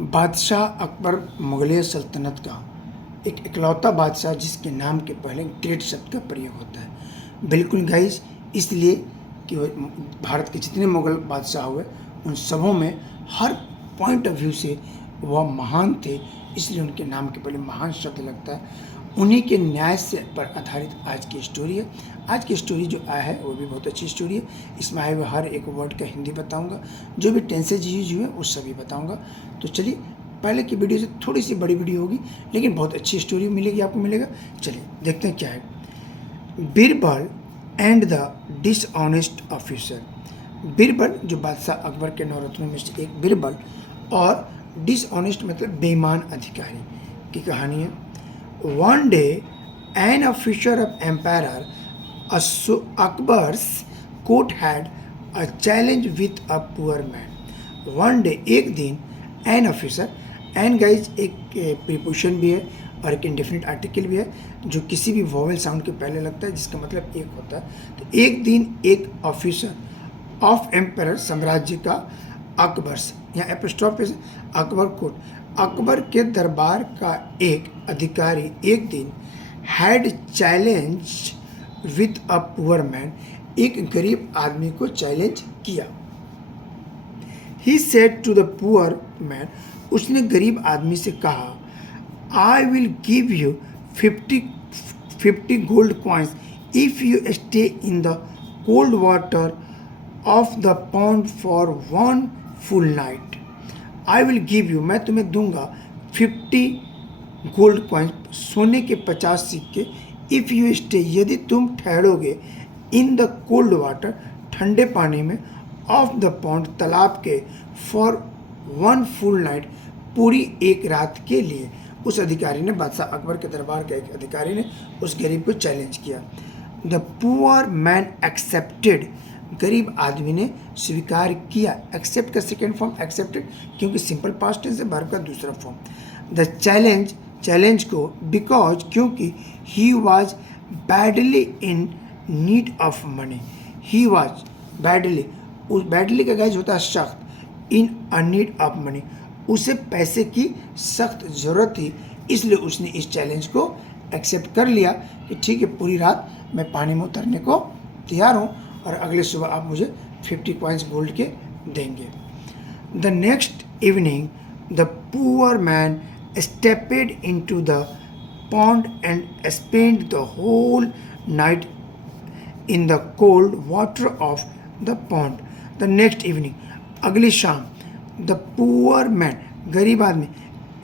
बादशाह अकबर मुगलिया सल्तनत का एक इकलौता बादशाह जिसके नाम के पहले ग्रेट शब्द का प्रयोग होता है। बिल्कुल गाइस, इसलिए कि भारत के जितने मुगल बादशाह हुए उन सबों में हर पॉइंट ऑफ व्यू से वह महान थे, इसलिए उनके नाम के पहले महान शब्द लगता है। उन्हीं के न्याय से पर आधारित आज की स्टोरी है। आज की स्टोरी जो आया है वो भी बहुत अच्छी स्टोरी है। इसमें आए हुए हर एक वर्ड का हिंदी बताऊंगा, जो भी टेंसेज यूज हुए वो सभी बताऊंगा। तो चलिए, पहले की वीडियो से थोड़ी सी बड़ी वीडियो होगी लेकिन बहुत अच्छी स्टोरी मिलेगी, आपको मिलेगा। चलिए देखते हैं क्या है। Birbal and the dishonest officer. Birbal जो बादशाह अकबर के नौरत्नों में से एक बीरबल और डिसऑनेस्ट मतलब बेईमान अधिकारी की कहानी है। One day, an officer of Emperor Akbar's court had a challenge with a poor man. One day, एक दिन, an officer, an guys एक प्रीपोजिशन भी है और एक इंडेफिनिट आर्टिकल भी है जो किसी भी वोवेल साउंड के पहले लगता है, जिसका मतलब एक होता है। तो एक दिन एक ऑफिसर ऑफ एम्पायर साम्राज्य का अकबर से, यहाँ एपोस्ट्रोफ अकबर कोर्ट, अकबर के दरबार का एक अधिकारी एक दिन had challenge with a poor man, एक गरीब आदमी को चैलेंज किया। He said to the poor man, उसने गरीब आदमी से कहा, I will give you 50 gold coins if you stay in the cold water of the pond for 1 full night. I will give you, मैं तुम्हें दूंगा 50 गोल्ड कॉइन्स, सोने के 50 सिक्के, इफ़ यू स्टे, यदि तुम ठहरोगे, इन द कोल्ड वाटर, ठंडे पानी में, ऑफ द पॉन्ड, तालाब के, फॉर 1 फुल नाइट, पूरी एक रात के लिए। उस अधिकारी ने, बादशाह अकबर के दरबार के एक अधिकारी ने उस गरीब को चैलेंज किया। द पुअर मैन एक्सेप्टेड, गरीब आदमी ने स्वीकार किया। एक्सेप्ट का सेकेंड फॉर्म एक्सेप्टेड, क्योंकि सिंपल पास्ट टेंस है, वर्ब का दूसरा फॉर्म। द चैलेंज को, बिकॉज, क्योंकि, he was badly in need of money. He was badly, उस बैडली का गाइज होता है सख्त, इन अ नीड ऑफ मनी, उसे पैसे की सख्त ज़रूरत थी, इसलिए उसने इस चैलेंज को एक्सेप्ट कर लिया कि ठीक है, पूरी रात मैं पानी में उतरने को तैयार हूँ और अगले सुबह आप मुझे 50 कॉइन्स गोल्ड के देंगे। The next evening the poor man stepped into the pond and spend the whole night in the cold water of the pond. The next evening, अगली शाम, द पुअर मैन, गरीब आदमी,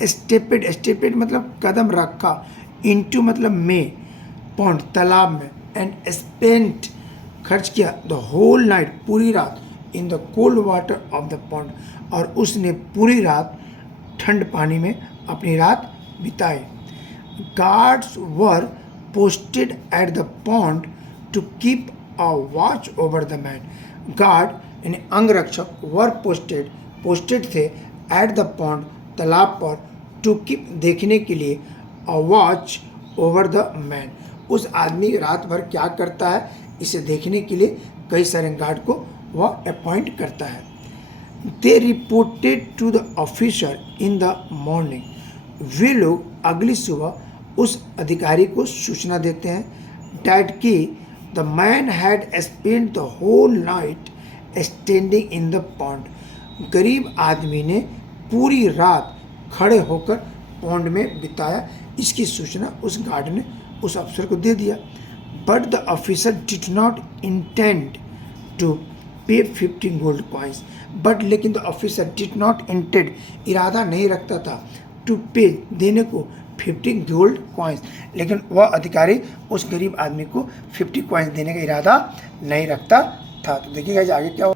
स्टेपेड मतलब कदम रखा, इनटू मतलब में, पॉन्ड तालाब में, एंड स्पेंट खर्च किया, द होल नाइट पूरी रात, इन the cold water of the pond, और उसने पूरी रात ठंड पानी में अपनी रात बिताई। Guards were posted at the pond to keep a watch over the man. Guard यानी अंगरक्षक, वर पोस्टेड थे, एट द पॉन्ड तालाब पर, टू कीप देखने के लिए, a watch over the man, उस आदमी रात भर क्या करता है इसे देखने के लिए कई सारे गार्ड को वह अपॉइंट करता है। They reported to the officer in the morning, वे लोग अगली सुबह उस अधिकारी को सूचना देते हैं, डैट कि the man had spend the whole night standing in the pond, गरीब आदमी ने पूरी रात खड़े होकर पॉन्ड में बिताया। इसकी सूचना उस गार्ड ने उस अफसर को दे दिया। But the officer did not intend to pay 50 gold coins, but लेकिन the officer did not intend, इरादा नहीं रखता था, टू पे देने को 50 गोल्ड कॉइन्स, लेकिन वह अधिकारी उस गरीब आदमी को 50 कॉइन्स देने का इरादा नहीं रखता था। तो देखिएगा आगे क्या हो।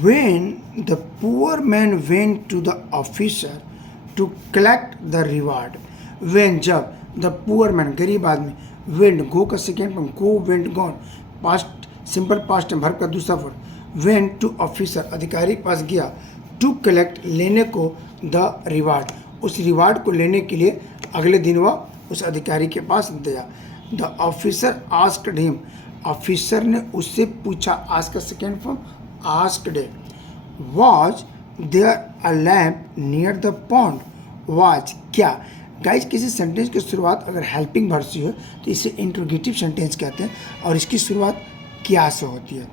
When the poor man went to the officer to collect the reward, when, जब, the poor man गरीब आदमी, went, गो का second form, go, went, gone, past simple past verb का दूसरा फॉर्म, वेंट टू ऑफिसर, अधिकारी के पास गया, टू कलेक्ट लेने को, द रिवार्ड, उस रिवार्ड को लेने के लिए अगले दिन वह उस अधिकारी के पास गया। The officer asked him, officer ने उससे पूछा, आस्क का second form asked, was there a lamp near the pond was क्या। गाइज किसी सेंटेंस की शुरुआत अगर हेल्पिंग वर्ब से हो तो इसे इंट्रोगेटिव सेंटेंस कहते हैं और इसकी शुरुआत क्या से होती है।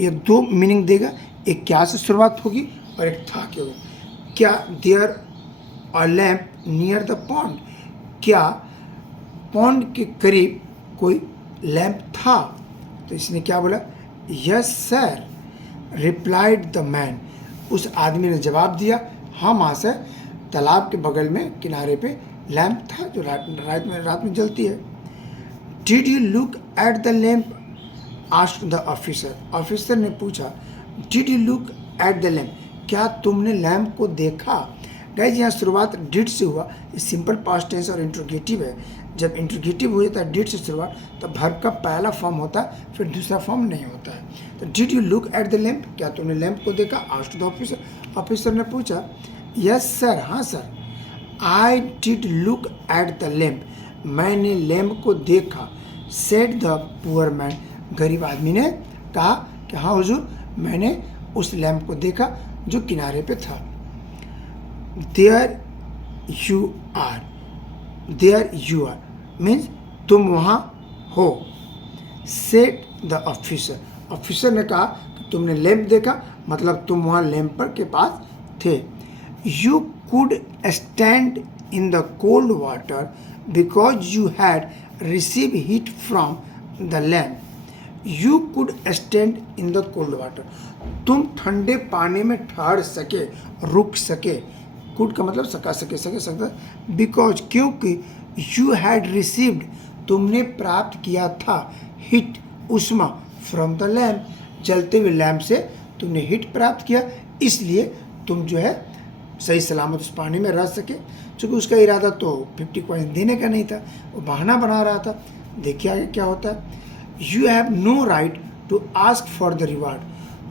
ये दो मीनिंग देगा, एक क्या से शुरुआत होगी और एक था के होगी। क्या there a lamp near the pond, क्या पॉन्ड के करीब कोई लैम्प था। तो इसने क्या बोला, yes sir replied the man, उस आदमी ने जवाब दिया, हाँ महाशय, तालाब के बगल में किनारे पे लैम्प था जो रात में जलती है। Did you look at the lamp asked the officer, officer ने पूछा did you look at the lamp, क्या तुमने लैम्प को देखा। गाइज यहाँ शुरुआत डिड से हुआ, ये सिंपल पास्ट टेंस और इंट्रोगेटिव है। जब इंट्रोगेटिव हो जाता है डिड से शुरुआत तब वर्ब का पहला फॉर्म होता है, फिर दूसरा फॉर्म नहीं होता है। तो did you look at the lamp, क्या तुमने लैम्प को देखा, आस्क्ड द ऑफिसर, ऑफिसर ने पूछा यस सर, हाँ sir, I did look at the lamp, मैंने लैम्प को देखा, सेड द पुअर मैन, गरीब आदमी ने कहा कि हाँ हुजूर, मैंने उस लैम्प को देखा जो किनारे पे था। There you are, there you are means तुम वहाँ हो। सेड द ऑफिसर, ऑफिसर ने कहा कि तुमने लैम्प देखा, मतलब तुम वहाँ लैम्प पर के पास थे। You could stand in the cold water because you had receive heat from the lamp, you could stand in the cold water, तुम ठंडे पानी में ठहर सके, रुक सके, कुड का मतलब सका सके, सकता, बिकॉज क्योंकि यू हैड रिसीव्ड तुमने प्राप्त किया था, हिट उष्मा, फ्रॉम द लैम्प जलते हुए लैम्प से तुमने हिट प्राप्त किया, इसलिए तुम जो है सही सलामत उस पानी में रह सके। चूँकि उसका इरादा तो 50 कॉइन्स देने का नहीं था, वो बहाना बना रहा था। देखिए आगे क्या होता है, you have no right to ask for the reward,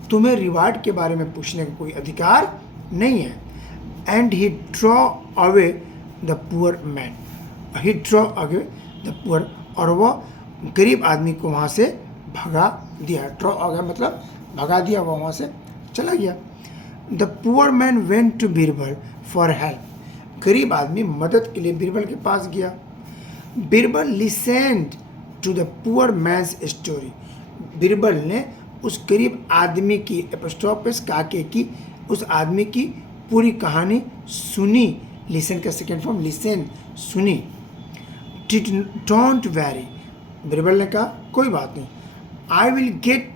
तुम्हें रिवार्ड के बारे में पूछने का कोई अधिकार नहीं है। And he draw away the poor man, he draw away the poor, और वह गरीब आदमी को वहाँ से भगा दिया। ड्रॉ अवे मतलब भगा दिया, वह वहाँ से चला गया। The poor man went to Birbal for help, गरीब आदमी मदद के लिए बीरबल के पास गया। Birbal listened to the poor man's story, Birbal ने उस गरीब आदमी की एपोस्ट्रोफिस काके की उस आदमी की पूरी कहानी सुनी। लिसन का सेकेंड फॉर्म लिसन, सुनी। डोंट वैरी, बीरबल ने कहा कोई बात नहीं। I will get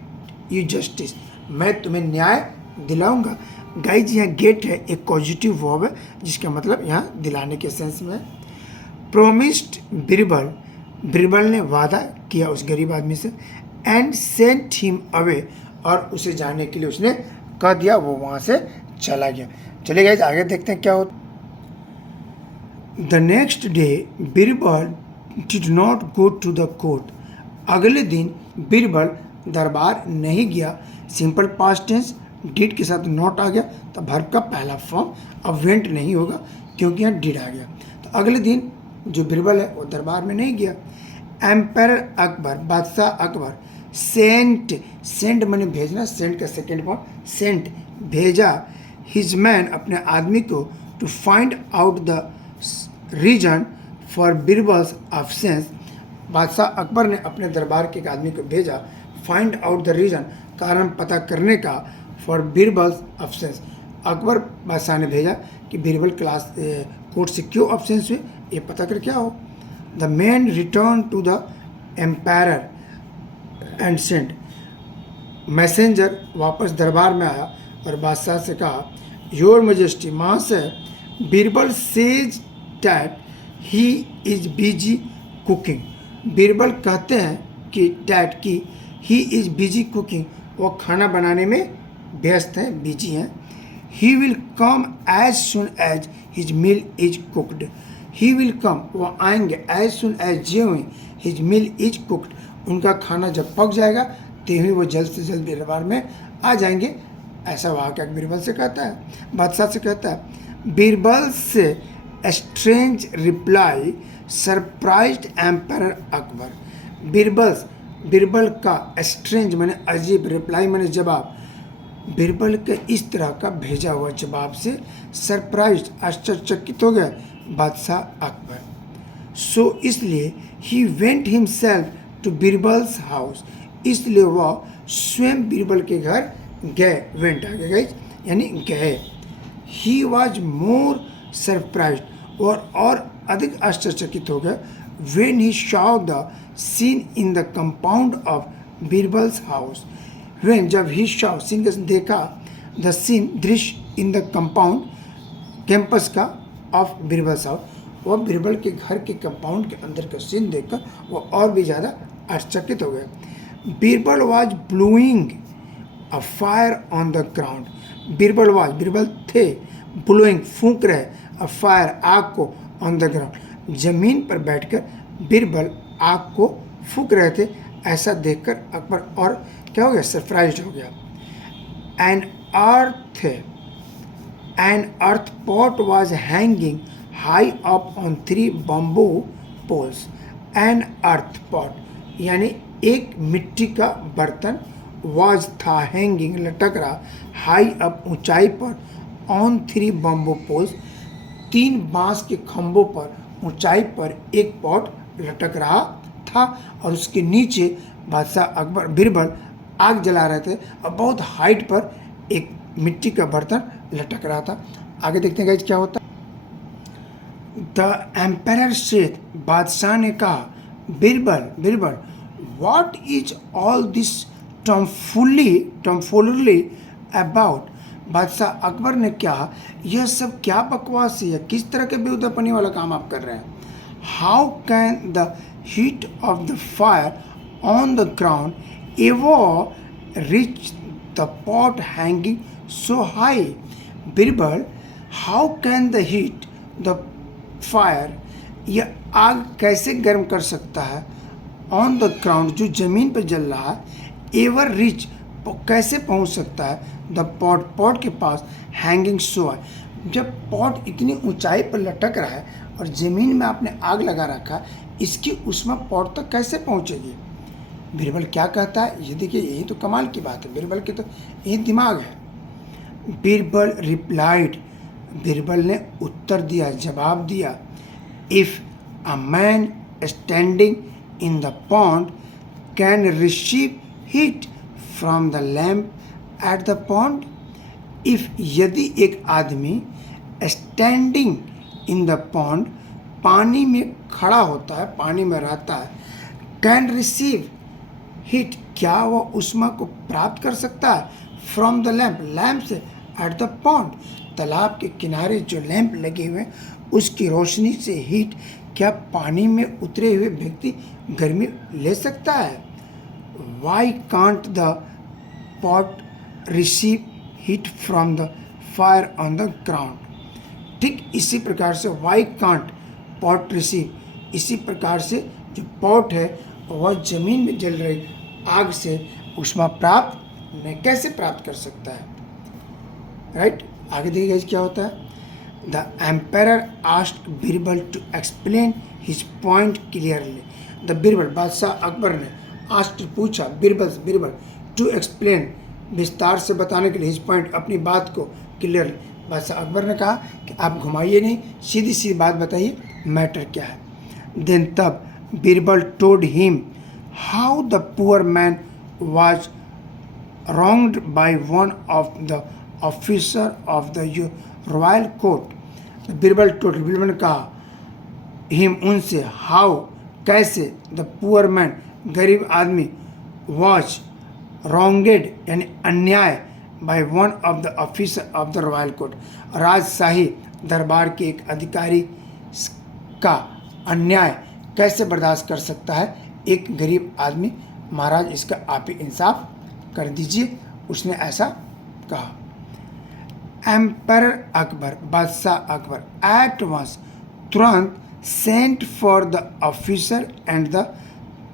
you justice, मैं तुम्हें न्याय दिलाऊंगा। गाइज यहाँ गेट है, एक पॉजिटिव वर्ब है जिसका मतलब यहाँ दिलाने के सेंस में है। प्रोमिस्ड बीरबल, बीरबल ने वादा किया उस गरीब आदमी से। एंड सेंट हिम अवे, और उसे जाने के लिए उसने कह दिया, वो वहाँ से चला गया। चलिए गाइज आगे देखते हैं क्या होता। The next day Birbal did not go to the court, अगले दिन बीरबल दरबार नहीं गया। सिंपल पास्ट टेंस, डिड के साथ नॉट आ गया तो वर्ब का पहला फॉर्म अब वेंट नहीं होगा क्योंकि यहाँ डिड आ गया। तो अगले दिन जो बीरबल है वो दरबार में नहीं गया। एम्पायर अकबर, बादशाह अकबर, सेंट, सेंड मैंने भेजना, सेंट का सेकेंड फॉर्म सेंट, भेजा, हिज मैन अपने आदमी को, to find out the reason for Birbal's absence, बादशाह अकबर ने अपने दरबार के एक आदमी को भेजा, फाइंड आउट द रीजन कारण पता करने का, फॉर बीरबल्स एब्सेंस, अकबर बादशाह ने भेजा कि बीरबल क्लास कोर्ट से क्यों एब्सेंस हुए, ये पता कर क्या हो। The man return to the empire and sent, messenger वापस दरबार में आया और बादशाह से कहा, योर मेजेस्टी, महाशय, Birbal says that he is busy cooking, Birbal कहते हैं कि डैट की ही इज बिजी कुकिंग, वो खाना बनाने में व्यस्त हैं, बिजी हैं। He will come as soon as his meal is cooked, he will come, वो आएंगे, एज सुन एज ज्यों ही हिज मील इज कुकड, उनका खाना जब पक जाएगा त्यों ही वो जल्द से जल्द दरबार में आ जाएंगे। ऐसा वहाँ का बीरबल से कहता है, बादशाह से कहता है। बीरबल से strange reply surprised empire Akbar, Birbal का स्ट्रेंज मैंने अजीब, रिप्लाई मैंने जवाब, बीरबल के इस तरह का भेजा हुआ जवाब से सरप्राइज्ड, आश्चर्यचकित हो गया बादशाह अकबर। सो इसलिए he went himself to Birbal's house, इसलिए वह स्वयं बीरबल के घर गए। वेंट आ गए यानी गए। ही वॉज मोर सरप्राइज्ड, और अधिक आश्चर्यचकित हो गया when he Shaw the seen in the compound of Birbal's house. When जब ही शॉ सीन देखा, द सीन दृश्य इन द कंपाउंड कैंपस का ऑफ बीरबल्स हाउस, वह बीरबल के घर के कंपाउंड के अंदर का सीन देखकर वह और भी ज़्यादा आश्चर्यचकित हो गया। Birbal was blowing a fire on the ground, Birbal थे ब्लोइंग फूंक रहे, अ फायर आग को, ऑन द ग्राउंड जमीन पर बैठकर बीरबल आग को फूंक रहे थे। ऐसा देखकर अकबर और क्या हो गया, सरप्राइज हो गया। An earth pot was hanging high up on 3 bamboo poles. An earth pot यानी एक मिट्टी का बर्तन, वॉज था हैंगिंग लटक रहा, हाई अप ऊंचाई पर, ऑन 3 बम्बू पोल्स 3 बांस के खंभों पर ऊंचाई पर एक पॉट लटक रहा था, और उसके नीचे बादशाह अकबर बीरबल आग जला रहे थे और बहुत हाइट पर एक मिट्टी का बर्तन लटक रहा था। आगे देखते हैं गाइस क्या होता। द एम्पायर सेड, बादशाह ने कहा, Birbal what is all this tomfoolery about. बादशाह अकबर ने कहा, यह सब क्या बकवास है, किस तरह के बेहुदापनी वाला काम आप कर रहे हैं। How can the heat of the fire on the ground ever reach the pot hanging so high. Birbal, how can the heat the fire, यह आग कैसे गर्म कर सकता है, ऑन द ग्राउंड जो जमीन पर जल रहा है, एवर रिच कैसे पहुंच सकता है, द पॉट के पास, हैंगिंग सो हाई जब पॉट इतनी ऊंचाई पर लटक रहा है और ज़मीन में आपने आग लगा रखा, इसकी उष्मा पॉट तक कैसे पहुंचेगी। बीरबल क्या कहता है, ये देखिए, यही तो कमाल की बात है, बीरबल के तो यही दिमाग है। बीरबल रिप्लाइड, बीरबल ने उत्तर दिया, जवाब दिया, if a man standing in the pond can receive heat from the lamp eight the pond, if यदि एक आदमी स्टैंडिंग इन द पॉन्ड पानी में खड़ा होता है, पानी में रहता है, कैन रिसीव हीट क्या वह उष्मा को प्राप्त कर सकता है, फ्रॉम द लैम्प से, एट द पॉन्ड तालाब के किनारे जो लैंप लगे हुए उसकी रोशनी से हीट क्या पानी में उतरे हुए व्यक्ति गर्मी ले सकता है। Why can't the pot receive heat from the fire on the ground. ठीक इसी प्रकार से वाई कांट पॉट रिसीव, इसी प्रकार से जो पॉट है वह जमीन में जल रही आग से उष्मा प्राप्त नहीं कैसे प्राप्त कर सकता है। राइट, आगे देखिए क्या होता है। The empire asked Birbal to explain his point clearly. The Birbal, बादशाह अकबर ने आस्क्ड पूछा बीरबल टू एक्सप्लेन, विस्तार से बताने के लिए, हिज पॉइंट अपनी बात को क्लियरली। बादशाह अकबर ने कहा कि आप घुमाइए नहीं, सीधी सीधी बात बताइए, मैटर क्या है। देन तब Birbal told him how the poor man was wronged by one of the officer of the royal court। Birbal ने कहा हिम उनसे, हाउ कैसे, द पुअर मैन गरीब आदमी, was wronged यानी अन्याय, by one of the officer of the royal court राजशाही दरबार के एक अधिकारी का अन्याय कैसे बर्दाश्त कर सकता है एक गरीब आदमी। महाराज इसका आप ही इंसाफ कर दीजिए, उसने ऐसा कहा। एम्पायर अकबर, बादशाह अकबर, एट वंस तुरंत, sent for the officer and the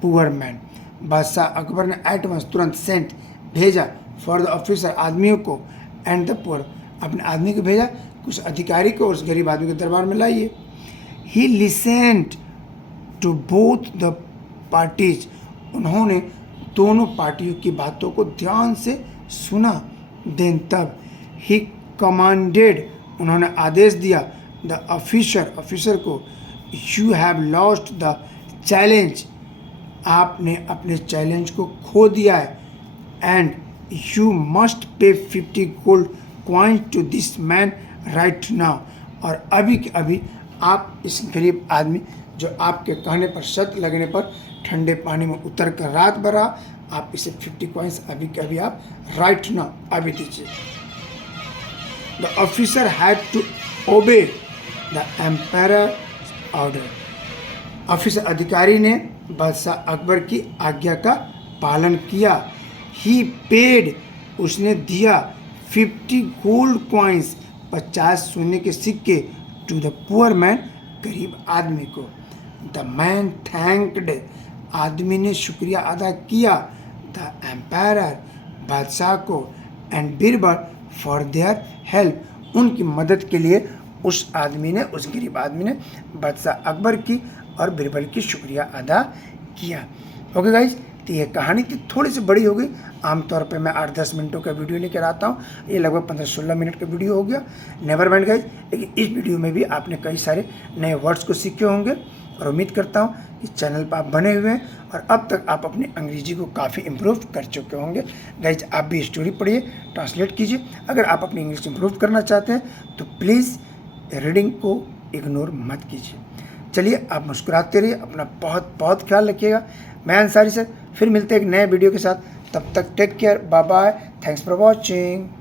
poor man. बादशाह अकबर ने एट वंस तुरंत, सेंट भेजा, फॉर द ऑफिसर आदमियों को, एंड द पुअर अपने आदमी को भेजा, कुछ अधिकारी को उस गरीब आदमी के दरबार में लाइए। He listened to both the parties, उन्होंने दोनों पार्टियों की बातों को ध्यान से सुना। देन तब ही कमांडेड, उन्होंने आदेश दिया, द ऑफिसर को, you have lost the challenge, आपने अपने चैलेंज को खो दिया है, and you must pay 50 gold coins to this man right now, और अभी के अभी आप इस गरीब आदमी जो आपके कहने पर, शर्त लगने पर ठंडे पानी में उतर कर रात भर रहा, आप इसे 50 कॉइन्स अभी के अभी आप राइट नाउ अभी दीजिए। The officer had to obey the empire order, officer अधिकारी ने बादशाह अकबर की आज्ञा का पालन किया। ही पेड, उसने दिया 50 गोल्ड कॉइन्स, 50 सोने के सिक्के, टू द पुअर मैन, गरीब आदमी को। द मैन थैंक्ड, आदमी ने शुक्रिया अदा किया, द एम्पायर, बादशाह को, and Birbal for their help, उनकी मदद के लिए उस आदमी ने, उस गरीब आदमी ने बादशाह अकबर की और बीरबल की शुक्रिया अदा किया। ओके गाइज, तो ये कहानी थी, थोड़ी सी बड़ी हो गई। आमतौर पे मैं 8-10 मिनटों का वीडियो लेकर आता हूँ, ये लगभग 15-16 मिनट का वीडियो हो गया। नेवर माइंड गाइज, लेकिन इस वीडियो में भी आपने कई सारे नए वर्ड्स को सीखे होंगे, और उम्मीद करता हूँ कि चैनल पर आप बने हुए हैं और अब तक आप अपनी अंग्रेजी को काफ़ी इम्प्रूव कर चुके होंगे। गाइज, आप भी स्टोरी पढ़िए, ट्रांसलेट कीजिए। अगर आप अपनी इंग्लिश इम्प्रूव करना चाहते हैं तो प्लीज़ रीडिंग को इग्नोर मत कीजिए। चलिए, आप मुस्कुराते रहिए, अपना बहुत बहुत ख्याल रखिएगा। मैं अंसारी सर, फिर मिलते हैं एक नए वीडियो के साथ। तब तक take care, bye bye, thanks for watching.